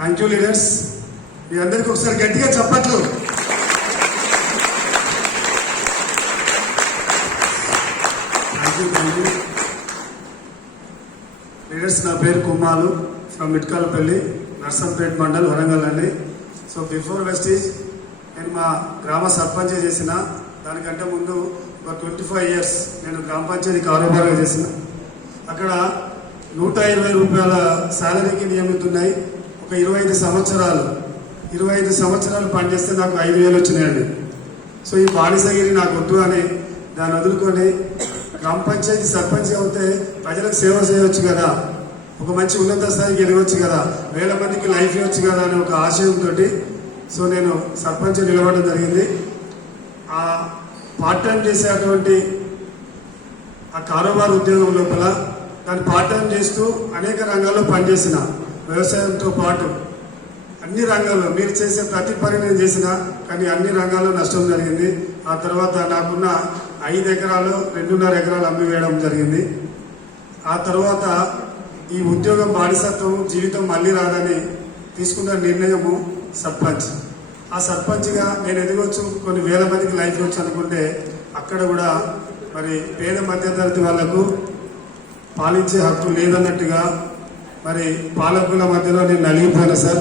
Thank you leaders. మీ అందరికీ ఒకసారి గట్టిగా చప్పట్లు. Thank you leaders. నా పేరు కుమ్మాలు ఫ్రమ్ మిట్కాలపల్లి, నర్సంపేట్ మండల్, వరంగల్ అండి. సో బిఫోర్ వెస్టీజ్ నేను మా గ్రామ సర్పంచ్ చేసిన దానికంటే ముందు ఒక 25 years నేను గ్రామ పంచాయతీ కారోబార్గా చేసిన. అక్కడ 120 రూపాయల శాలరీకి నియమితున్నాయి. ఒక 25 సంవత్సరాలు పనిచేస్తే నాకు 5,000 వచ్చినాయండి. సో ఈ బానిసగిరి నాకు వద్దు అని దాన్ని వదులుకొని గ్రామ పంచాయతీ సర్పంచ్ అవుతే ప్రజలకు సేవ చేయవచ్చు కదా, ఒక మంచి ఉన్నత స్థాయికి వెళ్ళవచ్చు కదా, 1000 మందికి లైఫ్ ఇవ్వచ్చు కదా అనే ఒక ఆశయంతో సో నేను సర్పంచ్ నిలబడడం జరిగింది. ఆ పార్ట్ టైం చేసేటువంటి ఆ కారోబార్ ఉద్యోగం లోపల దాన్ని పార్ట్ టైం చేస్తూ అనేక రంగాల్లో పనిచేసిన. వ్యవసాయంతో పాటు అన్ని రంగాల్లో మీరు చేసే ప్రతి పని నేను చేసిన, కానీ అన్ని రంగాల్లో నష్టం జరిగింది. ఆ తర్వాత నాకున్న 5 ఎకరాలు 2.5 ఎకరాలు అమ్మి వేయడం జరిగింది. ఆ తర్వాత ఈ ఉద్యోగం బానిసత్వం జీవితం మళ్ళీ రాదని తీసుకున్న నిర్ణయము సర్పంచ్. ఆ సర్పంచ్గా నేను ఎదగవచ్చు, కొన్ని 1000 మందికి లైఫ్ ఇవ్వచ్చు అనుకుంటే అక్కడ కూడా మరి పేద మధ్యతరగతి వాళ్లకు పాలించే హక్కు లేదన్నట్టుగా మరి పాలకుల మధ్యలో నేను నలిగిపోయినా సార్.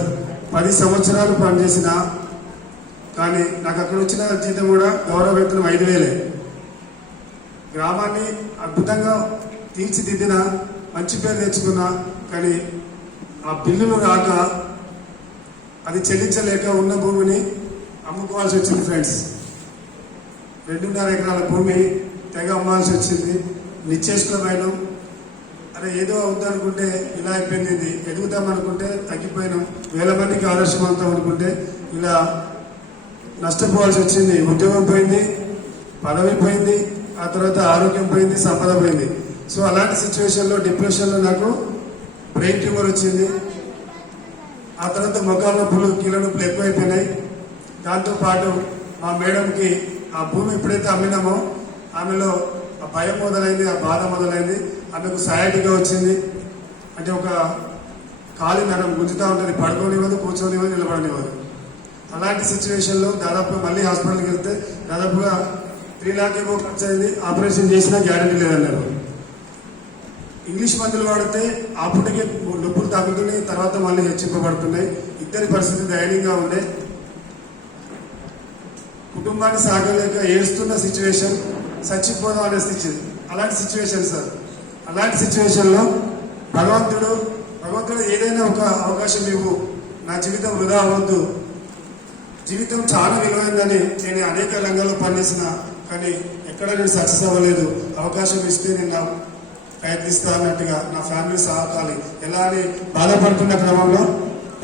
10 సంవత్సరాలు పనిచేసిన, కానీ నాకు అక్కడ వచ్చిన జీతం కూడా గౌరవ వేతనం 5,000. గ్రామాన్ని అద్భుతంగా తీర్చిదిద్దిన, మంచి పేరు తెచ్చుకున్నా, కానీ ఆ బిల్లులు రాక అది చెల్లించలేక ఉన్న భూమిని అమ్ముకోవాల్సి వచ్చింది ఫ్రెండ్స్. 2.5 ఎకరాల భూమి తెగ అమ్మాల్సి వచ్చింది. నిశ్చేష్లమైనాం. అరే ఏదో అవుద్దనుకుంటే ఇలా అయిపోయింది, ఎదుగుతామనుకుంటే తగ్గిపోయినాం, 1000 మందికి ఆదర్శవంతం అనుకుంటే ఇలా నష్టపోవాల్సి వచ్చింది. ఉద్యోగం పోయింది, పదవి పోయింది, ఆ తర్వాత ఆరోగ్యం పోయింది, సంపద పోయింది. సో అలాంటి సిచ్యువేషన్లో డిప్రెషన్లో నాకు బ్రెయిన్ ట్యూమర్ వచ్చింది. ఆ తర్వాత మొఖాల నొప్పులు, కీళ్ళ నొప్పులు ఎక్కువైపోయినాయి. దాంతోపాటు మా మేడంకి ఆ భూమి ఎప్పుడైతే అమ్మినామో ఆమెలో ఆ భయం మొదలైంది, ఆ బాధ మొదలైంది. ఆమెకు సయాటిగా వచ్చింది. అంటే ఒక కాలి నరం గుంజుతూ ఉంటుంది, పడుకోనివ్వదు, కూర్చొనివ్వదు, నిలబడనివ్వదు. అలాంటి సిచ్యువేషన్లో దాదాపుగా మళ్ళీ హాస్పిటల్కి వెళ్తే దాదాపుగా 3 lakhs ఏమో ఖర్చు అయింది. ఆపరేషన్ చేసినా గ్యారెంటీ లేదన్నారు. ఇంగ్లీష్ మందులు వాడితే అప్పటికే నొప్పులు తగ్గుతున్నాయి, తర్వాత మళ్ళీ హెచ్చింపబడుతున్నాయి. ఇద్దరి పరిస్థితి దయనీయంగా ఉండే. కుటుంబాన్ని సాగలేక ఏడుస్తున్న సిచ్యువేషన్, చచ్చిపోదాం అనే స్థితి. అలాంటి సిచ్యువేషన్ సార్. అలాంటి సిచ్యువేషన్లో భగవంతుడు ఏదైనా ఒక అవకాశం ఇవ్వు, నా జీవితం వృధా అవ్వద్దు, జీవితం చాలా విలువైందని నేను అనేక రంగాల్లో పనిచేసిన, కానీ ఎక్కడ నేను సక్సెస్ అవ్వలేదు. అవకాశం ఇస్తే నేను ప్రయత్నిస్తా అన్నట్టుగా నా ఫ్యామిలీ సహకాలి ఎలా అని బాధపడుతున్న క్రమంలో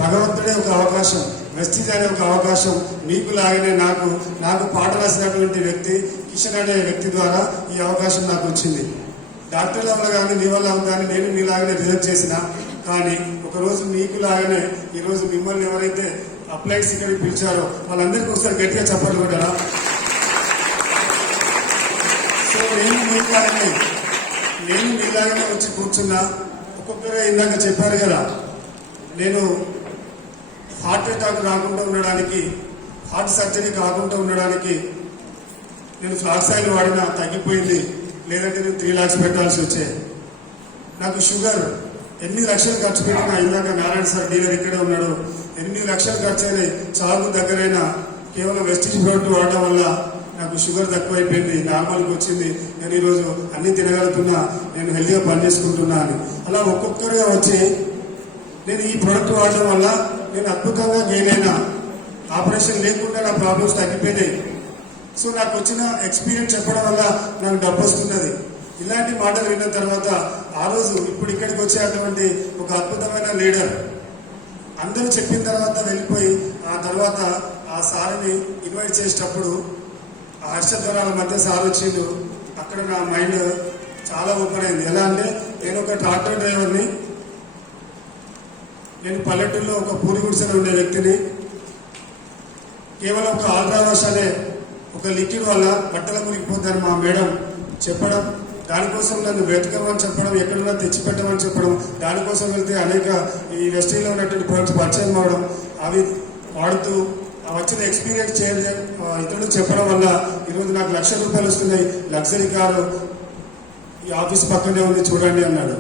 భగవంతుడే ఒక అవకాశం, వెస్టీజ్ అనే ఒక అవకాశం మీకు లాగానే నాకు పాట రాసినటువంటి వ్యక్తి కిషన్ అనే వ్యక్తి ద్వారా ఈ అవకాశం నాకు వచ్చింది. డాక్టర్ల వల్ల కానీ మీ వల్ల కానీ నేను మీలాగానే రిజెక్ట్ చేసిన, కానీ ఒకరోజు మీకు లాగానే ఈరోజు మిమ్మల్ని ఎవరైతే అప్లైడ్స్ ఇక్కడికి పిలిచారో వాళ్ళందరికీ ఒకసారి గట్టిగా చెప్పట్లు కూడా. సో నేను మీలాగానే వచ్చి కూర్చున్నా. ఒక్కొక్కరే ఇందాక చెప్పారు కదా, నేను హార్ట్ అటాక్ రాకుండా ఉండడానికి, హార్ట్ సర్జరీ కాకుండా ఉండడానికి నేను ఫ్లాక్స్ ఆయిల్ వాడినా తగ్గిపోయింది, లేదంటే నేను 3 lakhs పెట్టాల్సి వచ్చే. నాకు షుగర్ ఎన్ని లక్షలు ఖర్చు పెట్టినా, ఇందాక నారాయణ సార్ డీలర్ ఇక్కడే ఉన్నాడు, ఎన్ని లక్షలు ఖర్చు అయినాయి, చాలు దగ్గరైనా కేవలం వెస్టీజ్ ప్రోడక్ట్ వాడడం వల్ల నాకు షుగర్ తక్కువైపోయింది, నార్మల్కి వచ్చింది. నేను ఈరోజు అన్ని తినగలుగుతున్నా, నేను హెల్తీగా పనిచేసుకుంటున్నా అని అలా ఒక్కొక్కరుగా వచ్చి నేను ఈ ప్రోడక్ట్ వాడడం వల్ల నేను అద్భుతంగా గెయిన్ అయినా. ఆపరేషన్ లేకుండా నా ప్రాబ్లమ్స్ తగ్గిపోయినాయి. సో నాకు వచ్చిన ఎక్స్పీరియన్స్ చెప్పడం వల్ల నాకు డబ్బు వస్తున్నది. ఇలాంటి మాటలు విన్న తర్వాత ఆ రోజు ఇప్పుడు ఇక్కడికి వచ్చేటువంటి ఒక అద్భుతమైన లీడర్ అందరూ చెప్పిన తర్వాత వెళ్ళిపోయి ఆ తర్వాత ఆ సార్ని ఇన్వైట్ చేసేటప్పుడు ఆ హర్షధ్వరాల మధ్య సార్ వచ్చిండు. అక్కడ నా మైండ్ చాలా ఓపెన్ అయింది. ఎలా అంటే నేను ఒక ట్రాక్టర్ డ్రైవర్ని, నేను పల్లెటూరులో ఒక పూరి గుడిసెలో ఉండే వ్యక్తిని. కేవలం ఒక ఆల్ట్రావాష్ అనే ఒక లిక్విడ్ వల్ల బట్టల మునిగిపోతాను మా మేడం చెప్పడం, దానికోసం నన్ను వెతకమని చెప్పడం, ఎక్కడున్నా తెచ్చిపెట్టమని చెప్పడం, దానికోసం వెళ్తే అనేక ఈ వెస్టీలో ఉన్నటువంటి ప్రొడక్ట్స్ పరిచయం అవ్వడం, అవి వాడుతూ వచ్చిన ఎక్స్పీరియన్స్ ఇతరులు చెప్పడం వల్ల ఈరోజు నాకు ₹1,00,000 వస్తున్నాయి. లగ్జరీ కారు ఈ ఆఫీస్ పక్కనే ఉంది చూడండి అన్నాడు.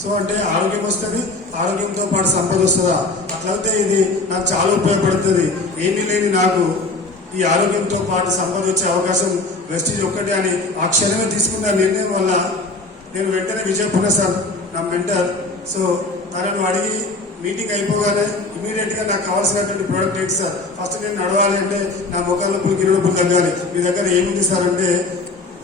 సో అంటే ఆరోగ్యం వస్తుంది, ఆరోగ్యంతో పాటు సంపద వస్తుందా? అట్లయితే ఇది నాకు చాలా ఉపయోగపడుతుంది. ఏమీ లేని నాకు ఈ ఆరోగ్యంతో పాటు సంపద వచ్చే అవకాశం వెస్టీజ్ ఒక్కటే అని ఆ క్షణమే తీసుకున్న నిర్ణయం వల్ల నేను వెంటనే విజయపుర సార్ నా మెంటర్, సో తనను అడిగి మీటింగ్ అయిపోగానే ఇమీడియట్ గా నాకు కావాల్సినటువంటి ప్రోడక్ట్ ఏంటి సార్, ఫస్ట్ నేను నడవాలి అంటే నా ముఖాల నొప్పులు గిరి నొప్పులు తగ్గాలి, మీ దగ్గర ఏముంది సార్ అంటే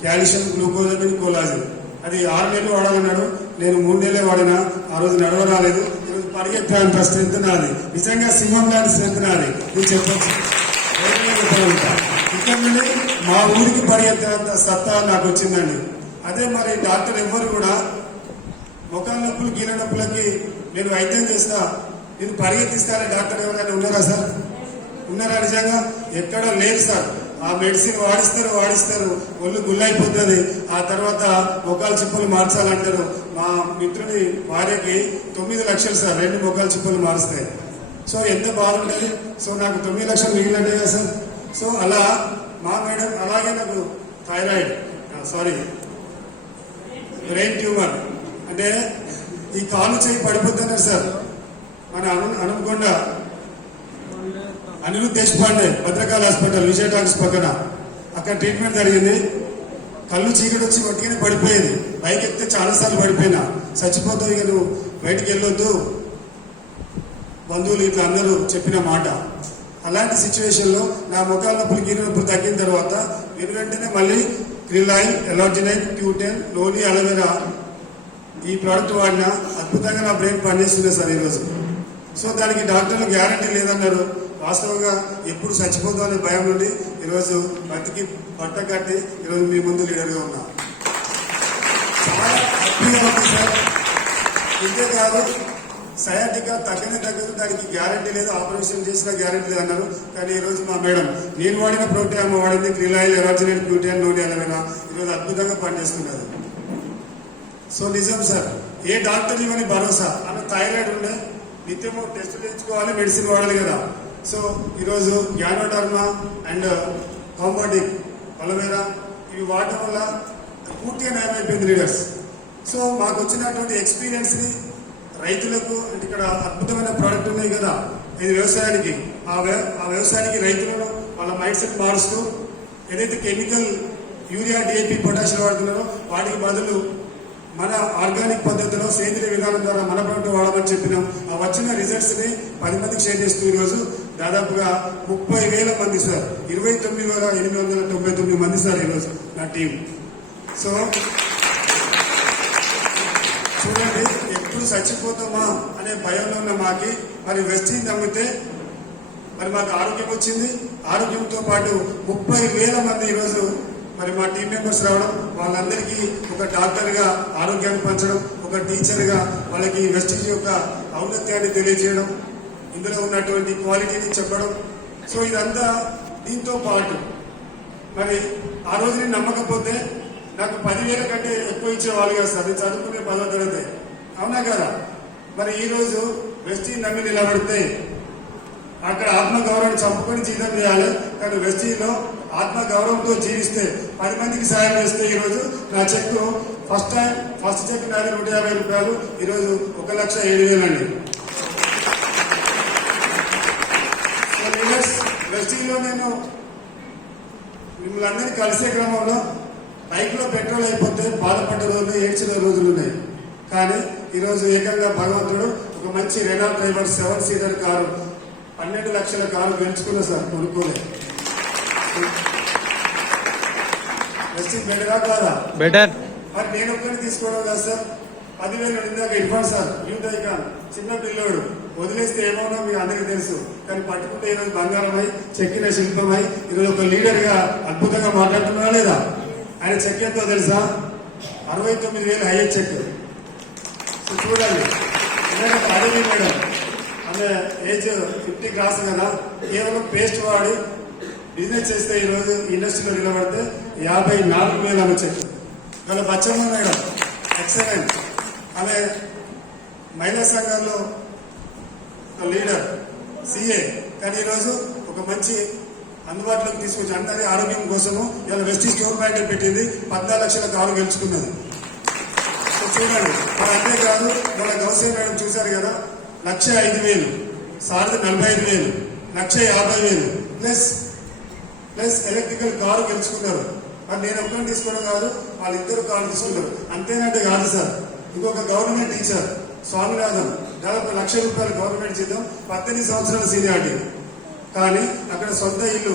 కాల్షియం, గ్లూకోజమిన్, కోలాజిన్. అది 6 నెలలు వాడాలన్నాడు. నేను 3 నెలలే వాడినా. ఆ రోజు నడవ రాలేదు. ఈరోజు పరిగెత్తానంత స్ట్రెంత్ నాది. నిజంగా సింహం లాంటి స్ట్రెంత్ నాది. నేను చెప్పచ్చు ఇక్కడ నుండి మా ఊరికి పరిగెత్తినంత సత్తా నాకు వచ్చిందండి. అదే మరి డాక్టర్ ఎవ్వరు కూడా ముఖాల నొప్పులు, గీల నొప్పులకి నేను వైద్యం చేస్తా, నేను పరిగెత్తిస్తానే డాక్టర్ ఎవరైనా ఉన్నారా సార్? ఉన్నారా? నిజంగా ఎక్కడ లేదు సార్. ఆ మెడిసిన్ వాడిస్తారు, ఒళ్ళు గుల్లైపోతుంది. ఆ తర్వాత మొఖాల చిప్పులు మార్చాలంటారు. మా మిత్రుని భార్యకి 9 లక్షలు సార్ 2 మొఖాల చిప్పులు మారుస్తాయి. సో ఎంత బాగుంటుంది. సో నాకు 9 లక్షలు మిగిలినట్టే కదా సార్. సో అలా మా మేడం, అలాగే నాకు థైరాయిడ్, బ్రెయిన్ ట్యూమర్, అంటే ఈ కాలు చేయి పడిపోతున్నారు సార్. మన అనుకొండ అనిల్ దేశపాండే భద్రకాళ హాస్పిటల్ విజయ టాక్స్ పక్కన అక్కడ ట్రీట్మెంట్ జరిగింది. కళ్ళు చీకటి వచ్చి ఒట్టిగానే పడిపోయేది. బైక్ ఎక్కితే చాలాసార్లు పడిపోయినా. చచ్చిపోతావు, ఇక నువ్వు బయటికి వెళ్ళొద్దు, బంధువులు ఇట్లా అందరూ చెప్పిన మాట. అలాంటి సిచ్యువేషన్ లో నా ముఖాల నొప్పులు, గీరి నొప్పులు తగ్గిన తర్వాత నేను వెంటనే మళ్ళీ క్రిలాయిన్, ఎలార్జినైట్, Q10, లోని, అలోవెరా ఈ ప్రోడక్ట్ వాడినా అద్భుతంగా నా బ్రెయిన్ పనిచేస్తుంది సార్ ఈరోజు. సో దానికి డాక్టర్లు గ్యారంటీ లేదన్నారు. వాస్తవంగా ఎప్పుడు చచ్చిపోతాం అనే భయం నుండి ఈరోజు బతికి బట్ట కట్టి ఈరోజు మీ ముందు లీడర్గా ఉన్నా. చాలా హ్యాపీగా ఉంది సార్. ఇంతే కాదు, సయాటికా తగ్గదు, దానికి గ్యారంటీ లేదు, ఆపరేషన్ చేసిన గ్యారంటీ లేదు అన్నారు. కానీ ఈరోజు మా మేడం నేను వాడిన ప్రోటీన్ వాడింది క్రిలాయిల్, ఎరాజినైట్, Q10, లోని, అలోవెరా ఈరోజు అద్భుతంగా పనిచేస్తున్నారు. సో నిజం సార్, ఏ డాక్టర్ ఇవ్వని భరోసా. ఆమె థైరాయిడ్ ఉండే, నిత్యము టెస్టులు తెచ్చుకోవాలి, మెడిసిన్ వాడాలి కదా. సో ఈరోజు గ్యానోడర్మా అండ్ కాంబోటిక్, అలోవెరా ఇవి వాడటం వల్ల పూర్తిగా నయమైపోయింది లీడర్స్. సో మాకు వచ్చినటువంటి ఎక్స్పీరియన్స్ ని రైతులకు, అంటే ఇక్కడ అద్భుతమైన ప్రోడక్ట్ ఉన్నాయి కదా, ఇది వ్యవసాయానికి, ఆ వ్యవసాయానికి రైతులను వాళ్ళ మైండ్ సెట్ మారుస్తూ ఏదైతే కెమికల్ యూరియా, DAP, పొటాషియం వాడుతున్నారో వాటికి బదులు మన ఆర్గానిక్ పద్ధతిలో సేంద్రియ విధానం ద్వారా మన ప్రోడక్ట్ వాడమని చెప్పినాం. ఆ వచ్చిన రిజల్ట్స్ ని 10 మందికి షేర్ చేస్తూ ఈరోజు దాదాపుగా 30,000 మంది సార్, 29,899 మంది సార్ ఈరోజు నా టీం. సో చూడండి, ఎప్పుడు చచ్చిపోతామా అనే భయంలో ఉన్న మాకి మరి వెస్టీజ్ నమ్మితే మరి మాకు ఆరోగ్యం వచ్చింది. ఆరోగ్యంతో పాటు 30,000 మంది ఈరోజు మరి మా టీం మెంబర్స్ రావడం, వాళ్ళందరికీ ఒక డాక్టర్ గా ఆరోగ్యాన్ని పంచడం, ఒక టీచర్ గా వాళ్ళకి వెస్టీజ్ యొక్క ఔన్నత్యాన్ని తెలియజేయడం, ఇందులో ఉన్నటువంటి క్వాలిటీని చెప్పడం. సో ఇదంతా దీంతో పాటు మరి ఆ రోజు నేను నమ్మకపోతే నాకు 10,000 కంటే ఎక్కువ ఇచ్చేవాళ్ళు కదా సార్. నేను చదువుకునే 10వ తరగతి, అవునా కదా. మరి ఈ రోజు వెస్టీజ్ నమ్మి నిలబడితే అక్కడ ఆత్మగౌరవాన్ని చంపుకొని జీతం చేయాలి. కానీ వెస్టీజ్లో ఆత్మగౌరవంతో జీవిస్తే 10 మందికి సాయం చేస్తే ఈరోజు నా చెక్ ఫస్ట్ చెక్ నాది ₹150. ఈరోజు 1,07,000 అండి. వెస్టీజ్లో నేను మిమ్మల్ని అందరినీ కలిసే క్రమంలో బైక్ లో పెట్రోల్ అయిపోతే బాధపడ్డ రోజులు, ఏడ్చిన రోజులు ఉన్నాయి. కానీ ఈరోజు ఏకంగా భగవంతుడు ఒక మంచి రెనాల్ట్ డ్రైవర్ 7 సీటర్ కారు, 12 లక్షల కారు గెలుచుకున్నా సార్, కొనుక్కోలేదు. వెస్టీజ్ బెటరా కాదా? బెటర్. మరి నేను ఒక్కరిని తీసుకోవడం కాదు సార్. 10,000 ఇందాక ఇర్ఫాన్ సార్, యూత్ ఐకాన్, చిన్న పిల్లోడు, వదిలేస్తే ఏమవునో మీకు అందరికీ తెలుసు. కానీ పట్టుకుంటే ఈరోజు బంగారమై, చెక్కిన శిల్పమై ఈరోజు ఒక లీడర్ గా అద్భుతంగా మాట్లాడుతున్నారా లేదా? ఆయన చెక్ ఎంతో తెలుసా? 69,000 హైయెస్ట్ చెక్. చూడండి, అడవి మేడం ఆమె ఏజ్ 50 క్రాస్ కదా, కేవలం పేస్ట్ వాడి బిజినెస్ చేస్తే ఈరోజు ఇండస్ట్రీలో నిలబడితే 54,000 ఆమె చెక్. వాళ్ళ బచ్చమ్మ మేడం ఎక్సలెంట్. ఆమె మహిళా సంఘంలో లీడర్, సిఏ. కానీ ఈరోజు ఒక మంచి అందుబాటులోకి తీసుకొచ్చి అందరి ఆరోగ్యం కోసము ఇలా వెస్టీ స్టోర్ బ్యాంక్ పెట్టింది. 14 లక్షల కారు గెలుచుకున్నది. చూడండి, మన అంతేకాదు మన గౌసే మేడం చూశారు కదా, 1,05,000, సారథి 45,000, 1,50,000 ప్లస్ ఎలక్ట్రికల్ కారు గెలుచుకున్నారు. మరి నేను ఒక్కరిని తీసుకోవడం కాదు, వాళ్ళిద్దరు కారు తీసుకున్నారు. అంతేనంటే కాదు సార్, ఇంకొక గవర్నమెంట్ టీచర్ స్వామినాథన్ దాదాపు ₹1,00,000 గవర్నమెంట్ జీతం, 18 సంవత్సరాల సీనియారిటీ. కానీ అక్కడ సొంత ఇల్లు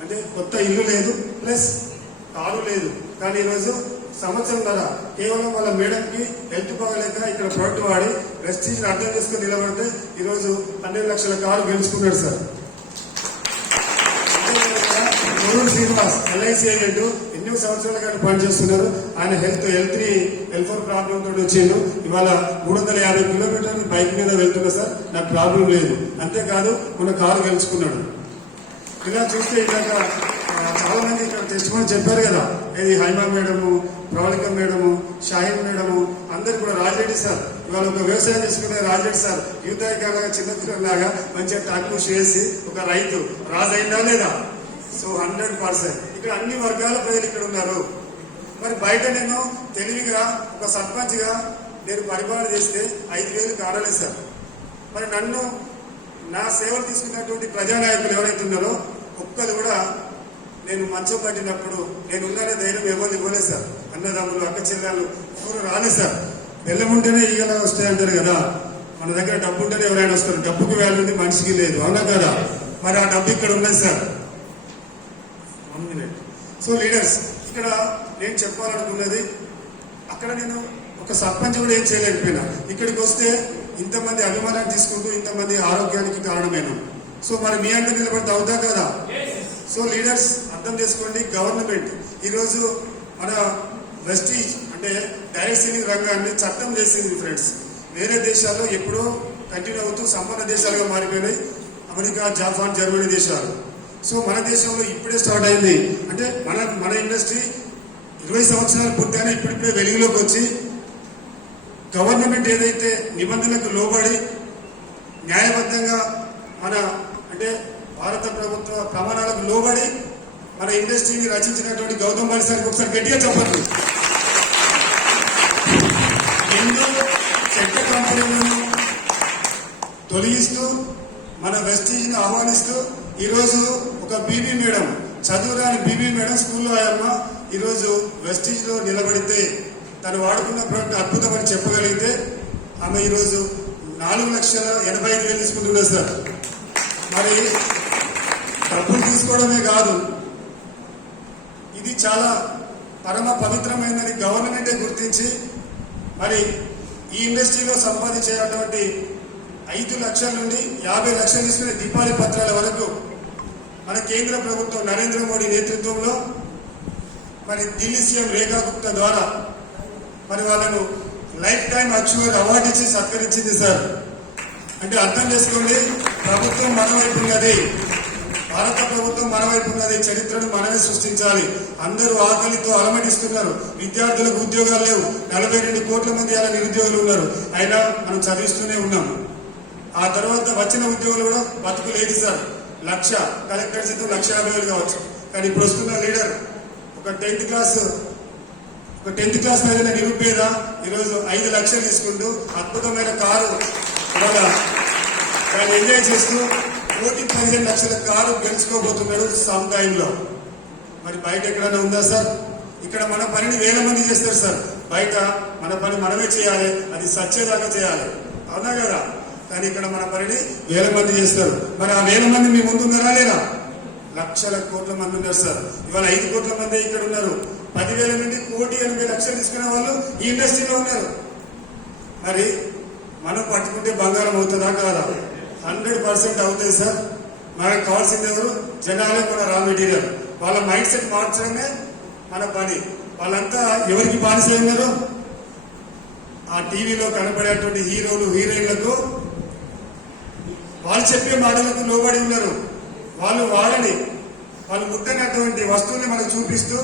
అంటే కొత్త ఇల్లు లేదు, ప్లస్ కారు లేదు. కానీ ఈరోజు సంవత్సరం కదా కేవలం వాళ్ళ మేడంకి హెల్త్ బాగలేక ఇక్కడ ప్రోడక్ట్ వాడి ప్రెస్టీజ్ అర్థం చేసుకుని నిలబడితే ఈరోజు 12 లక్షల కారు గెలుచుకున్నాడు సార్. శ్రీనివాస్ ఎల్ఐసి ఏజెంట్ ఎన్నో సంవత్సరాల కానీ పనిచేస్తున్నారు. ఆయన L3, L4 ప్రాబ్లం తోటి వచ్చిండు. ఇవాళ 350 కిలోమీటర్లు బైక్ మీద వెళ్తున్నా సార్, నాకు ప్రాబ్లం లేదు. అంతేకాదు మన కారు గెలుచుకున్నాడు. ఇలా చూస్తే ఇలాగ చాలా మంది ఇక్కడ టెస్ట్ చెప్పారు కదా, ఇది Haima madam, Pravalika madam, Shahid madam, అందరు కూడా రాజరెడ్డి సార్. ఇవాళ ఒక వ్యవసాయం చేసుకునే రాజరెడ్డి సార్ యూత్ ఐకాన్లాగా చిన్నపిల్లలాగా మంచిగా టాక్కు చేసి ఒక రైతు రాజు అయిందా లేదా? సో 100% ఇక్కడ అన్ని వర్గాల ప్రజలు ఇక్కడ ఉన్నారు. మరి బయట నేను తెలివిగా ఒక సర్పంచ్ గా నేను పరిపాలన చేస్తే 5,000 కాడలేదు సార్. మరి నన్ను నా సేవలు తీసుకున్నటువంటి ప్రజానాయకులు ఎవరైతే ఉన్నారో ఒక్కరు కూడా నేను మంచం పట్టినప్పుడు నేను ఉన్నానే ధైర్యం ఎవరు ఇవ్వలేదు సార్. అన్నదమ్ములు, అక్క చెల్లెలు ఎవరు రాలేదు సార్. బెల్లం ఉంటేనే ఈగలా వస్తాయంటారు కదా, మన దగ్గర డబ్బు ఉంటేనే ఎవరైనా వస్తారు. డబ్బుకి వాల్యూ ఉంది, మనిషికి లేదు, అవునా కదా? మరి ఆ డబ్బు ఇక్కడ ఉన్నది సార్. 1 minute. సో లీడర్స్, ఇక్కడ నేను చెప్పాలనుకున్నది, అక్కడ నేను ఒక సర్పంచ్ కూడా ఏం చేయలేకపోయినా ఇక్కడికి వస్తే ఇంతమంది అభిమానాన్ని తీసుకుంటూ ఇంతమంది ఆరోగ్యానికి కారణమైన. సో మరి మీ అందరు నిలబడితే అవుతా కదా? సో లీడర్స్ అర్థం చేసుకోండి, గవర్నమెంట్ ఈరోజు మన వెస్టీజ్ అంటే డైరెక్ట్ సెల్లింగ్ రంగాన్ని చట్టం చేసింది ఫ్రెండ్స్. వేరే దేశాల్లో ఎప్పుడో కంటిన్యూ అవుతూ సంపన్న దేశాలుగా మారిపోయినాయి, అమెరికా, జపాన్, జర్మనీ దేశాలు. సో మన దేశంలో ఇప్పుడే స్టార్ట్ అయింది. అంటే మన ఇండస్ట్రీ 20 సంవత్సరాలు పూర్తయినా ఇప్పుడిప్పుడే వెలుగులోకి వచ్చి గవర్నమెంట్ ఏదైతే నిబంధనలకు లోబడి న్యాయబద్ధంగా మన అంటే భారత ప్రభుత్వ ప్రమాణాలకు లోబడి మన ఇండస్ట్రీని రచించినటువంటి గౌతమ్ బాలి సార్కి ఒకసారి గట్టిగా చెప్పండి. ఎన్నో చెడ్డ కంపెనీలను తొలగిస్తూ మన వెస్టీజ్ని ఆహ్వానిస్తూ ఈరోజు ఒక బీబీ మేడం, చదువురాని బీబీ మేడం స్కూల్లో ఆయమ్మ ఈరోజు వెస్టీజ్ లో నిలబడితే తను వాడుకున్న ప్రోడక్ట్ అద్భుతం అని చెప్పగలిగితే ఆమె ఈరోజు 4,85,000 తీసుకుంటున్నారు సార్. మరి డబ్బులు తీసుకోవడమే కాదు, ఇది చాలా పరమ పవిత్రమైనది గవర్నమెంటే గుర్తించి మరి ఈ ఇండస్ట్రీలో సంపాదించేటువంటి 5 లక్షల నుండి 50 లక్షలు తీసుకునే దీపావళి పత్రాల వరకు మన కేంద్ర ప్రభుత్వం నరేంద్ర మోడీ నేతృత్వంలో మరి ఢిల్లీ సీఎం రేఖా గుప్తా ద్వారా మరి వాళ్ళను లైఫ్ టైం అచీవర్ అవార్డు ఇచ్చి సత్కరించింది సార్. అంటే అర్థం చేసుకోండి, ప్రభుత్వం మన వైపు ఉన్నది, భారత ప్రభుత్వం మన వైపు ఉన్నది. చరిత్రను మనమే సృష్టించాలి. అందరూ ఆకలితో అలమటిస్తున్నారు, విద్యార్థులకు ఉద్యోగాలు లేవు, 42 కోట్ల మంది అలా నిరుద్యోగులు ఉన్నారు. అయినా మనం చదివిస్తూనే ఉన్నాం. ఆ తర్వాత వచ్చిన ఉద్యోగులు కూడా బతుకు లేదు సార్. 1,00,000 కలెక్టర్ జీతం 1,50,000 కావచ్చు. కానీ ఇప్పుడు వస్తున్న లీడర్ ఒక 10th క్లాస్ మీద నిరుపేద ఈరోజు 5 లక్షలు తీసుకుంటూ అద్భుతమైన కారు ఇవాళ దాన్ని ఎంజాయ్ చేస్తూ 15 లక్షల కారు గెలుచుకోబోతున్నాడు సమ్ టైంలో. మరి బయట ఎక్కడైనా ఉందా సార్? ఇక్కడ మన పనిని 1000 మంది చేస్తారు సార్. బయట మన పని మనమే చేయాలి, అది సచ్చేదాకా చేయాలి, అవునా కదా? కానీ ఇక్కడ మన పనిని 1000 మంది చేస్తారు. మరి ఆ 1000 మంది మీ ముందు ఉన్నారా లేదా? లక్షల కోట్ల మంది ఉన్నారు సార్. ఇవాళ 5 కోట్ల మంది ఇక్కడ ఉన్నారు. 10,000 నుండి 1,80,00,000 తీసుకునే వాళ్ళు ఈ ఇండస్ట్రీలో ఉన్నారు. మరి మనం పట్టుకుంటే బంగారం అవుతుందా కాదా? 100% అవుతుంది సార్. మనకు కావాల్సింది ఎవరు? జనాలే, మన రా మెటీరియల్. వాళ్ళ మైండ్ సెట్ మార్చడమే మన పని. వాళ్ళంతా ఎవరికి బానిసైనారు? ఆ టీవీలో కనపడేటువంటి హీరోలు, హీరోయిన్లకు వాళ్ళు చెప్పే మాటలకు లోబడి ఉన్నారు. వాళ్ళు ముట్టనటువంటి వస్తువుల్ని మనకు చూపిస్తూ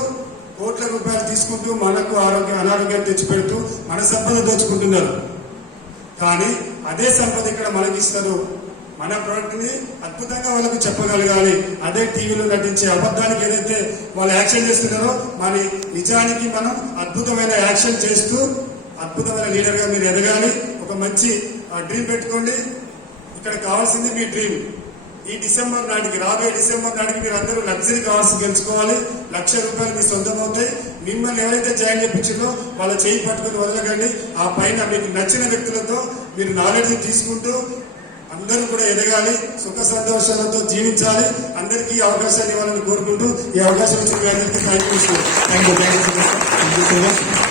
కోట్ల రూపాయలు తీసుకుంటూ మనకు అనారోగ్యం తెచ్చిపెడుతూ మన సంపద దోచుకుంటున్నారు. కానీ అదే సంపద ఇక్కడ మనకి ఇస్తారు. మన ప్రోడక్ట్ ని అద్భుతంగా వాళ్ళకు చెప్పగలగాలి. అదే టీవీలో నటించే అబద్ధానికి ఏదైతే వాళ్ళు యాక్షన్ చేస్తున్నారో మరి నిజానికి మనం అద్భుతమైన యాక్షన్ చేస్తూ అద్భుతమైన లీడర్ గా మీరు ఎదగాలి. ఒక మంచి డ్రీమ్ పెట్టుకోండి. ఇక్కడ కావాల్సింది మీ డ్రీమ్. ఈ డిసెంబర్ నాటికి, రాబోయే డిసెంబర్ నాటికి మీరు అందరూ లగ్జరీ కార్స్ గెలుచుకోవాలి. ₹1,00,000 మీ సొంతం అవుతాయి. మిమ్మల్ని ఎవరైతే జాయిన్ చేయించారో వాళ్ళ చేయి పట్టుకుని వదలకండి. ఆ పైన మీకు నచ్చిన వ్యక్తులతో మీరు నాలెడ్జ్ తీసుకుంటూ అందరూ కూడా ఎదగాలి, సుఖ సంతోషాలతో జీవించాలి. అందరికీ ఈ అవకాశాన్ని ఇవ్వాలని కోరుకుంటూ ఈ అవకాశం ఇచ్చిన మీ అందరికీ థ్యాంక్ యూ సో మచ్.